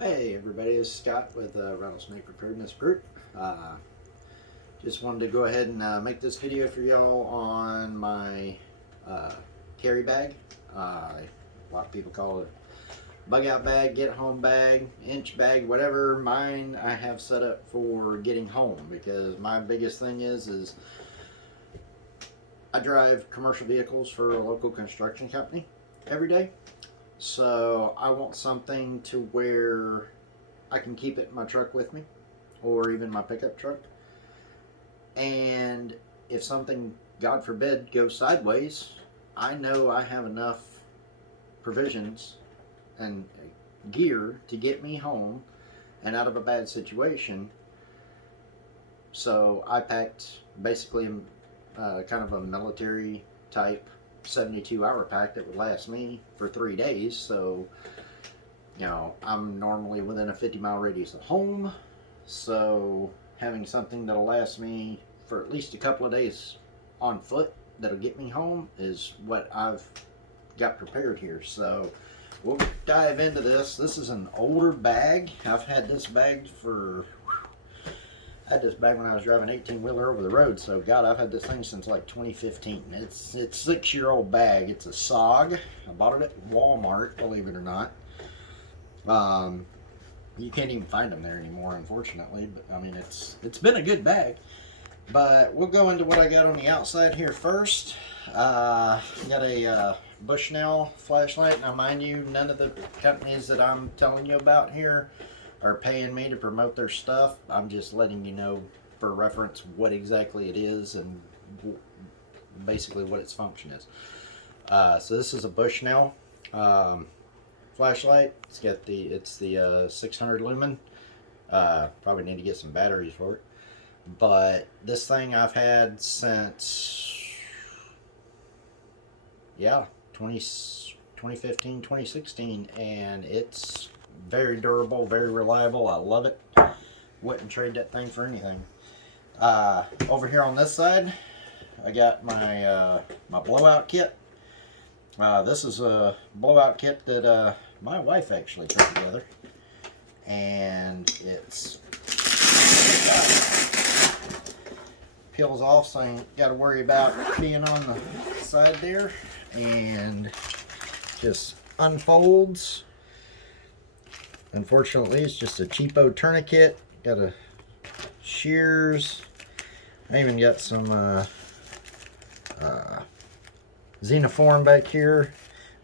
Hey everybody, it's Scott with Rattlesnake Preparedness Group. Just wanted to go ahead and make this video for y'all on my carry bag. A lot of people call it bug out bag, get home bag, inch bag, whatever. Mine I have set up for getting home because my biggest thing is I drive commercial vehicles for a local construction company every day. So I want something to where I can keep it in my truck with me, or even my pickup truck. And if something, God forbid, goes sideways, I know I have enough provisions and gear to get me home and out of a bad situation. So I packed basically kind of a military type 72-hour pack that would last me for 3 days. So, you know, I'm normally within a 50-mile radius of home, so having something that'll last me for at least a couple of days on foot that'll get me home is what I've got prepared here. So we'll dive into this. This is an older bag. I've had this bag when I was driving 18-wheeler over the road. So God, I've had this thing since like 2015. It's a 6-year-old bag. It's a SOG. I bought it at Walmart, believe it or not. You can't even find them there anymore, unfortunately. But I mean, it's been a good bag. But we'll go into what I got on the outside here first. Got a Bushnell flashlight. Now, mind you, none of the companies that I'm telling you about here are paying me to promote their stuff. I'm just letting you know for reference what exactly it is and basically what its function is. So this is a Bushnell flashlight. It's the 600 lumen. Probably need to get some batteries for it. But this thing I've had since 2015, 2016, and it's very durable, very reliable. I love it. Wouldn't trade that thing for anything. Over here on this side, I got my my blowout kit. This is a blowout kit that my wife actually put together, and it's peels off, so I ain't got to worry about being on the side there, and just unfolds. Unfortunately, it's just a cheapo tourniquet. Got a shears. I even got some Xenoform back here.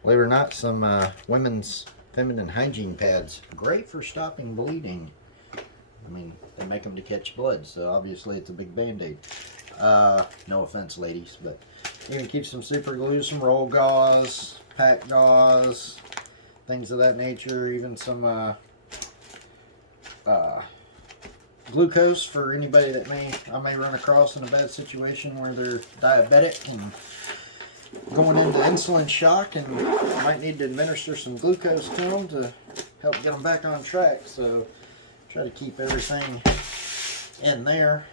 Believe it or not, some women's feminine hygiene pads. Great for stopping bleeding. I mean, they make them to catch blood, so obviously it's a big band-aid. No offense, ladies, but even keep some super glue, some roll gauze, pack gauze, things of that nature. Even some glucose for anybody that I may run across in a bad situation where they're diabetic and going into insulin shock, and might need to administer some glucose to them to help get them back on track. So try to keep everything in there.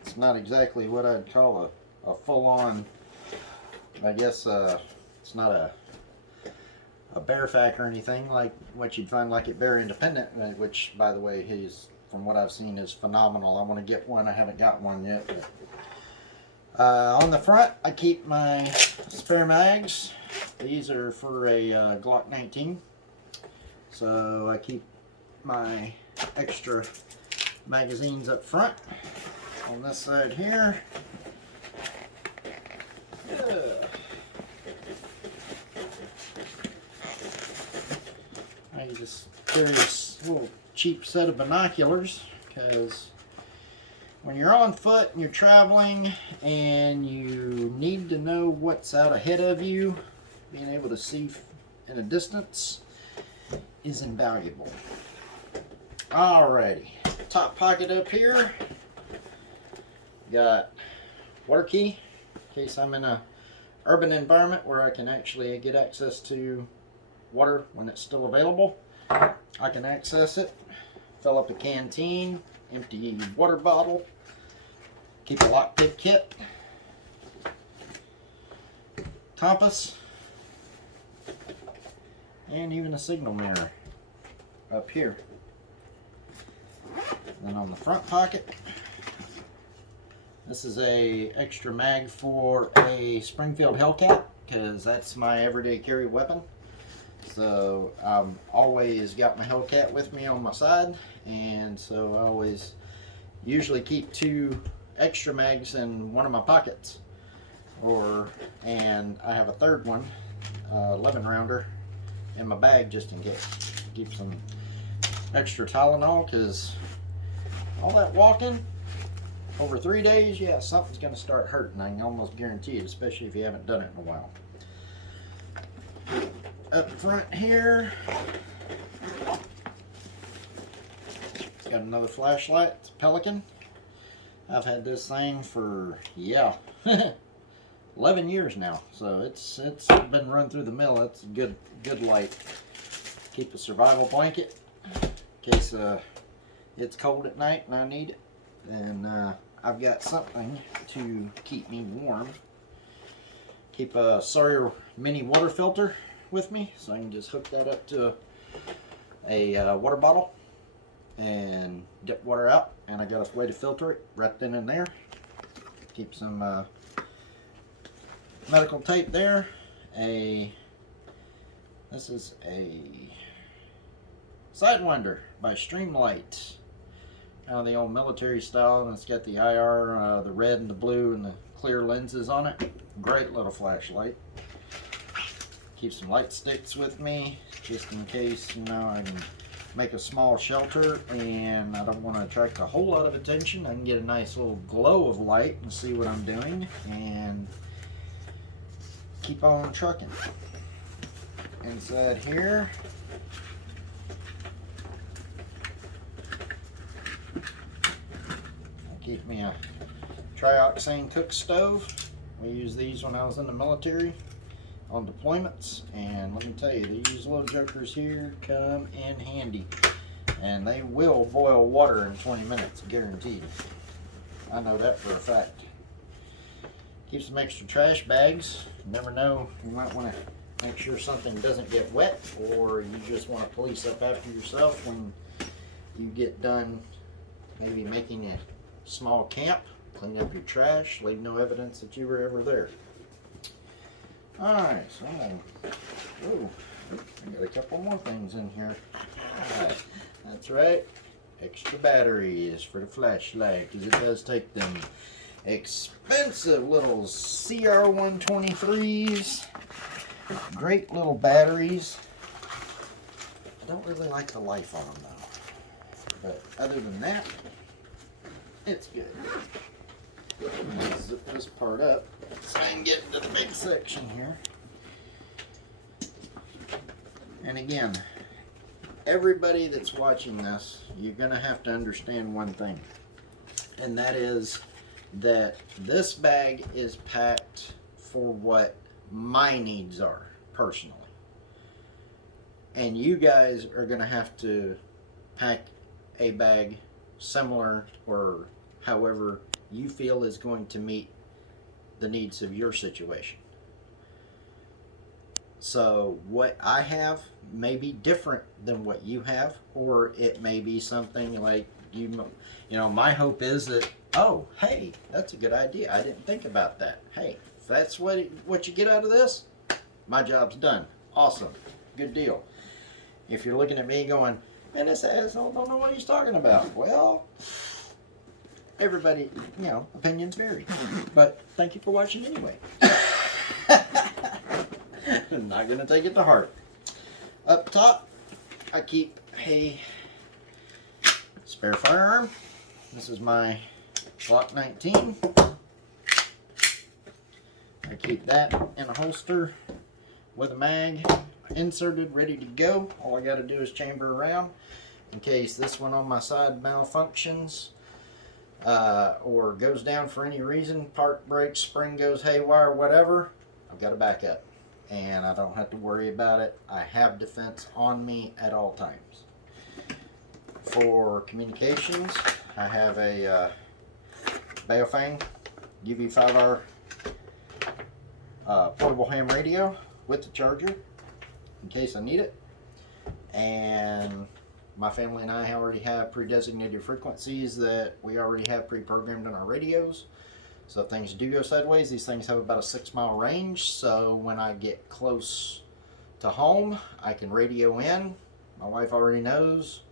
It's not exactly what I'd call a full-on, I guess it's not a bear fac or anything like what you'd find like at Bear Independent, which, by the way, from what I've seen, is phenomenal. I want to get one. I haven't got one yet. But, on the front, I keep my spare mags. These are for a Glock 19. So I keep my extra magazines up front. On this side here, I just carry this little cheap set of binoculars, because when you're on foot and you're traveling and you need to know what's out ahead of you, being able to see in a distance is invaluable. Alrighty, top pocket up here, got water key in case I'm in a urban environment where I can actually get access to water when it's still available. I can access it, fill up a canteen, empty water bottle, keep a lockpick kit, compass, and even a signal mirror up here. Then on the front pocket, this is a extra mag for a Springfield Hellcat, because that's my everyday carry weapon. So I've always got my Hellcat with me on my side, and so I always usually keep 2 extra mags in one of my pockets, and I have a third one, 11 rounder, in my bag just in case. Keep some extra Tylenol, because all that walking over 3 days, yeah, something's going to start hurting. I can almost guarantee it, especially if you haven't done it in a while. Up front here, it's got another flashlight. It's a Pelican. I've had this thing for, yeah, 11 years now, so it's been run through the mill. It's a good light. Keep a survival blanket in case it's cold at night and I need it. And I've got something to keep me warm. Keep a Sawyer mini water filter with me, so I can just hook that up to a water bottle and dip water out, and I got a way to filter it right then and there. Keep some medical tape there. This is a Sidewinder by Streamlight, the old military style, and it's got the IR, the red and the blue and the clear lenses on it. Great little flashlight. Keep some light sticks with me just in case, I can make a small shelter and I don't want to attract a whole lot of attention. I can get a nice little glow of light and see what I'm doing and keep on trucking. Inside here, I keep me a Trioxine cook stove. We used these when I was in the military on deployments, and let me tell you, these little jokers here come in handy, and they will boil water in 20 minutes, guaranteed. I know that for a fact. Keep some extra trash bags. You never know, you might want to make sure something doesn't get wet, or you just want to police up after yourself when you get done maybe making a small camp. Clean up your trash, leave no evidence that you were ever there. Alright, so I got a couple more things in here. That's right, extra batteries for the flashlight, because it does take them expensive little CR123s. Great little batteries. I don't really like the life on them though, but other than that, it's good. Zip this part up so I can get into the big section here. And again, everybody that's watching this, you're going to have to understand one thing, and that is that this bag is packed for what my needs are personally, and you guys are going to have to pack a bag similar or however you feel is going to meet the needs of your situation. So what I have may be different than what you have, or it may be something like my hope is that, oh, hey, that's a good idea, I didn't think about that. Hey, if that's what you get out of this, my job's done. Awesome, good deal. If you're looking at me going, man, this asshole don't know what he's talking about, well, everybody, opinions vary. But thank you for watching anyway. I'm not going to take it to heart. Up top, I keep a spare firearm. This is my Glock 19. I keep that in a holster with a mag inserted, ready to go. All I got to do is chamber around in case this one on my side malfunctions. Or goes down for any reason, part breaks, spring goes haywire, whatever, I've got a backup and I don't have to worry about it. I have defense on me at all times. For communications, I have a Baofeng UV5R portable ham radio with the charger in case I need it, and My family and I already have pre-designated frequencies that we already have pre-programmed in our radios. So if things do go sideways, these things have about a 6-mile range. So when I get close to home, I can radio in. My wife already knows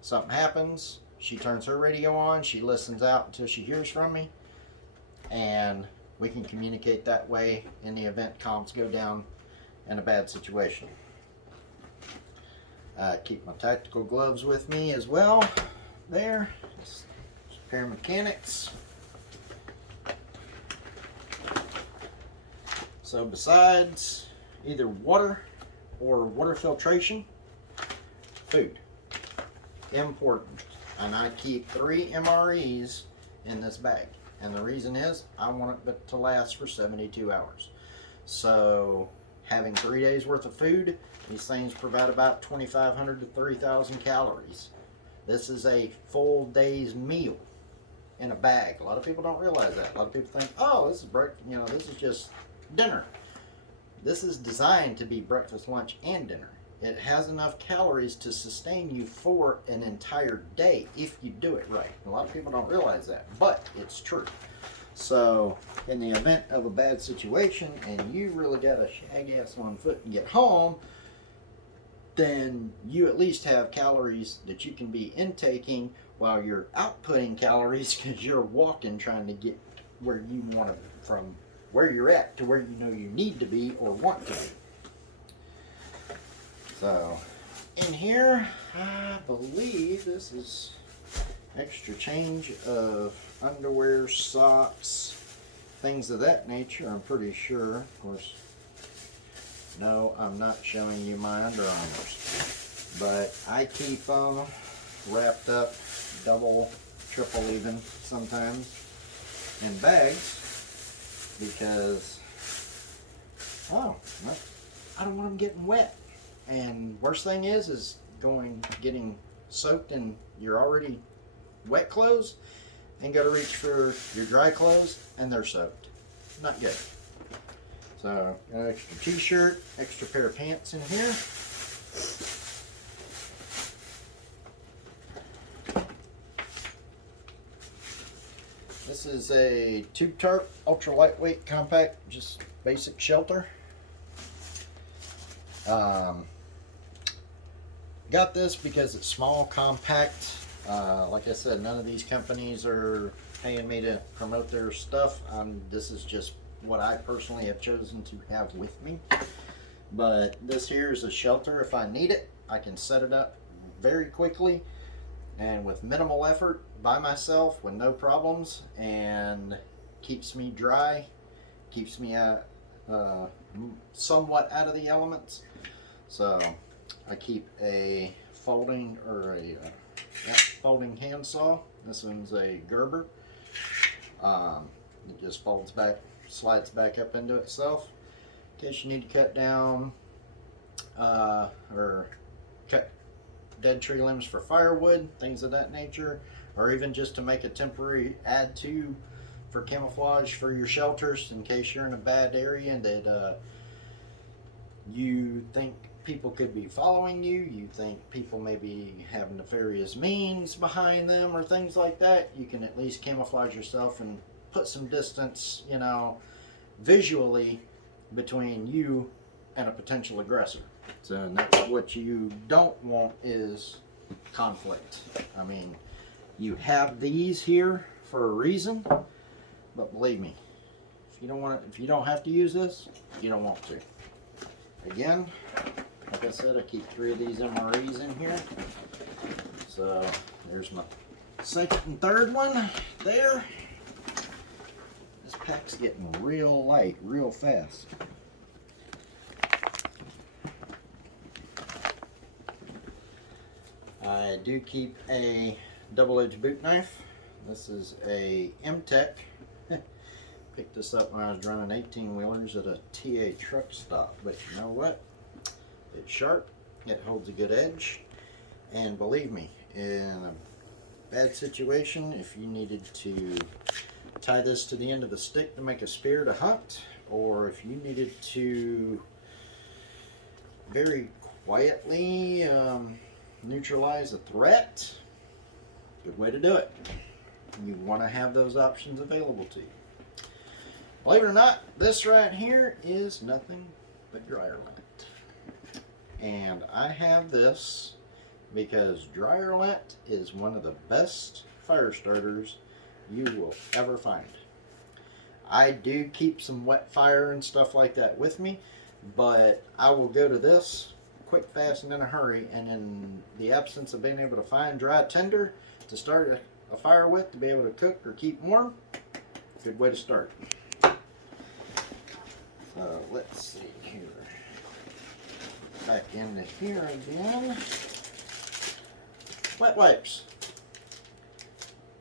something happens. She turns her radio on. She listens out until she hears from me. And we can communicate that way in the event comms go down in a bad situation. I keep my tactical gloves with me as well. There. Just a pair of mechanics. So besides either water or water filtration, food. Important. And I keep 3 MREs in this bag. And the reason is I want it to last for 72 hours. So having 3 days worth of food, these things provide about 2,500 to 3,000 calories. This is a full day's meal in a bag. A lot of people don't realize that. A lot of people think, oh, this is this is just dinner. This is designed to be breakfast, lunch, and dinner. It has enough calories to sustain you for an entire day if you do it right. A lot of people don't realize that, but it's true. So in the event of a bad situation and you really got a shag ass on foot and get home, then you at least have calories that you can be intaking while you're outputting calories, because you're walking trying to get where you want to, from where you're at to where you know you need to be or want to be. So in here, I believe this is extra change of underwear, socks, things of that nature, I'm pretty sure. Of course, no, I'm not showing you my Under Armours, but I keep them wrapped up, double, triple even sometimes, in bags, because I don't want them getting wet. And worst thing is getting soaked in your already wet clothes and go to reach for your dry clothes and they're soaked. Not good. So, an extra t-shirt, extra pair of pants in here. This is a tube tarp, ultra lightweight, compact, just basic shelter. Got this because it's small, compact. Like I said, none of these companies are paying me to promote their stuff. This is just what I personally have chosen to have with me. But this here is a shelter. If I need it, I can set it up very quickly and with minimal effort by myself with no problems, and keeps me dry, keeps me somewhat out of the elements. So I keep a folding handsaw. This one's a Gerber. It just folds back, slides back up into itself in case you need to cut down or cut dead tree limbs for firewood, things of that nature, or even just to make a temporary add to for camouflage for your shelters in case you're in a bad area and that you think people could be following you, you think people maybe have nefarious means behind them or things like that. You can at least camouflage yourself and put some distance, visually between you and a potential aggressor. So that's what you don't want, is conflict. I mean, you have these here for a reason, but believe me, if you don't have to use this, you don't want to. Again, like I said, I keep 3 of these MREs in here. So there's my second and third one there. This pack's getting real light real fast. I do keep a double-edged boot knife. This is a M-Tech. Picked this up when I was running 18-wheelers at a TA truck stop. But you know what? It's sharp. It holds a good edge. And believe me, in a bad situation, if you needed to tie this to the end of the stick to make a spear to hunt, or if you needed to very quietly neutralize a threat, good way to do it. You want to have those options available to you. Believe it or not, this right here is nothing but dryer lint. And I have this because dryer lint is one of the best fire starters you will ever find. I do keep some wet fire and stuff like that with me, but I will go to this quick, fast, and in a hurry, and in the absence of being able to find dry tinder to start a fire with, to be able to cook or keep warm, good way to start. So let's see here. Back into here again. Wet wipes.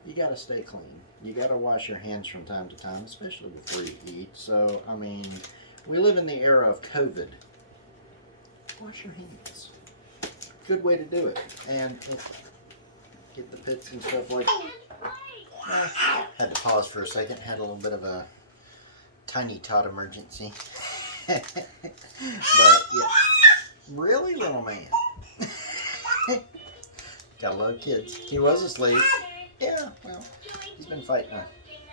You gotta stay clean. You gotta wash your hands from time to time, especially before you eat. So, I mean, we live in the era of COVID. Wash your hands. Good way to do it. And get the pits and stuff like that. Had to pause for a second. Had a little bit of a tiny tot emergency. But, yeah. Really, little man? Gotta love kids. He was asleep. Yeah, well, he's been fighting a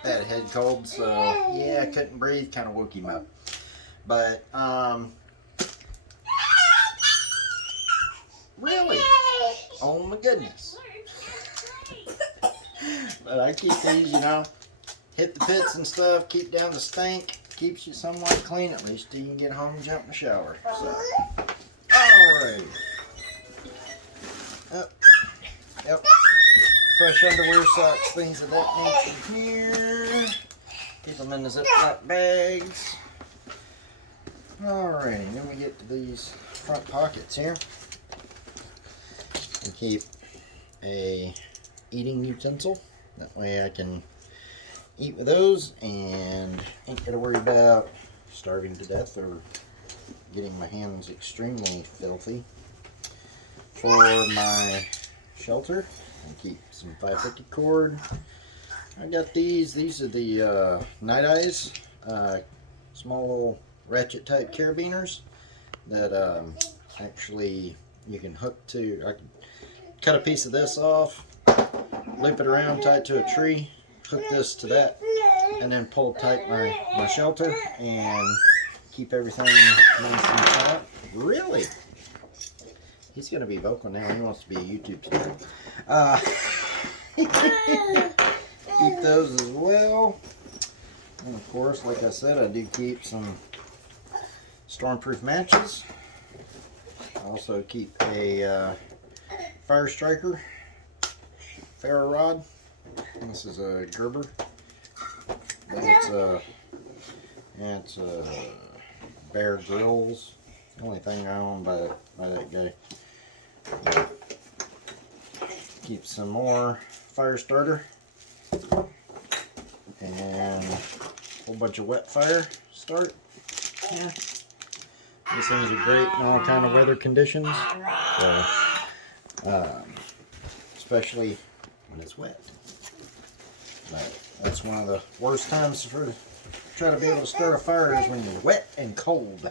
bad head cold, so yeah, couldn't breathe, kind of woke him up. But, really? Oh my goodness. But I keep these, you know, hit the pits and stuff, keep down the stink, keeps you somewhat clean at least till you can get home and jump in the shower. So, alright. Yep. Fresh underwear, socks, things of that nature here. Keep them in the Ziploc bags. Alrighty, then we get to these front pockets here. And keep a eating utensil. That way I can eat with those and ain't gotta worry about starving to death or getting my hands extremely filthy. For my shelter, and keep some 550 cord. I got these are the Night Eyes, small little ratchet type carabiners that actually you can hook to. I can cut a piece of this off, loop it around, tie it to a tree, hook this to that, and then pull tight my shelter and keep everything nice and tight. Really? He's going to be vocal now. He wants to be a YouTube star. Keep those as well. And of course, like I said, I do keep some stormproof matches. I also keep a fire striker ferro rod. And this is a Gerber. But it's Bear Grylls. The only thing I own by that guy. Keep some more fire starter and a whole bunch of wet fire start. Yeah, these things are great in all kind of weather conditions, so, especially when it's wet. But that's one of the worst times for trying to be able to start a fire is when you're wet and cold.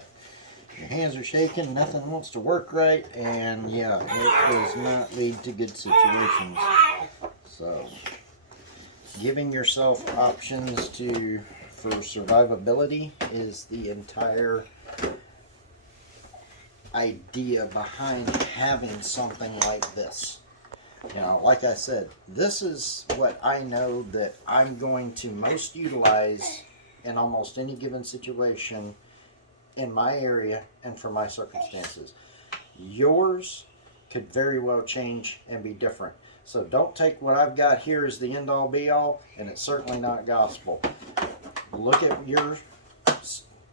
Your hands are shaking, nothing wants to work right, and yeah, it does not lead to good situations. So, giving yourself options for survivability is the entire idea behind having something like this. You know, like I said, this is what I know that I'm going to most utilize in almost any given situation in my area and for my circumstances. Yours could very well change and be different. So don't take what I've got here as the end all be all, and it's certainly not gospel. Look at your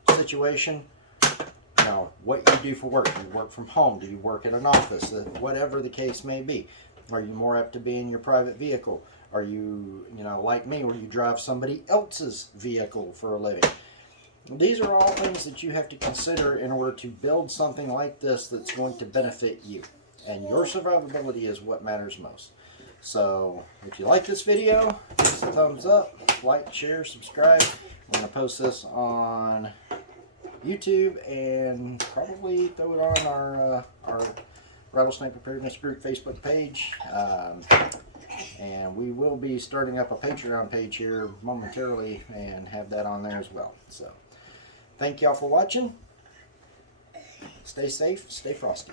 situation, you know, what you do for work. Do you work from home? Do you work in an office? Whatever the case may be. Are you more apt to be in your private vehicle? Are you, you know, like me, where you drive somebody else's vehicle for a living? These are all things that you have to consider in order to build something like this that's going to benefit you. And your survivability is what matters most. So, if you like this video, give us a thumbs up, like, share, subscribe. I'm going to post this on YouTube and probably throw it on our Rattlesnake Preparedness Group Facebook page. And we will be starting up a Patreon page here momentarily and have that on there as well. So, thank y'all for watching. Stay safe, stay frosty.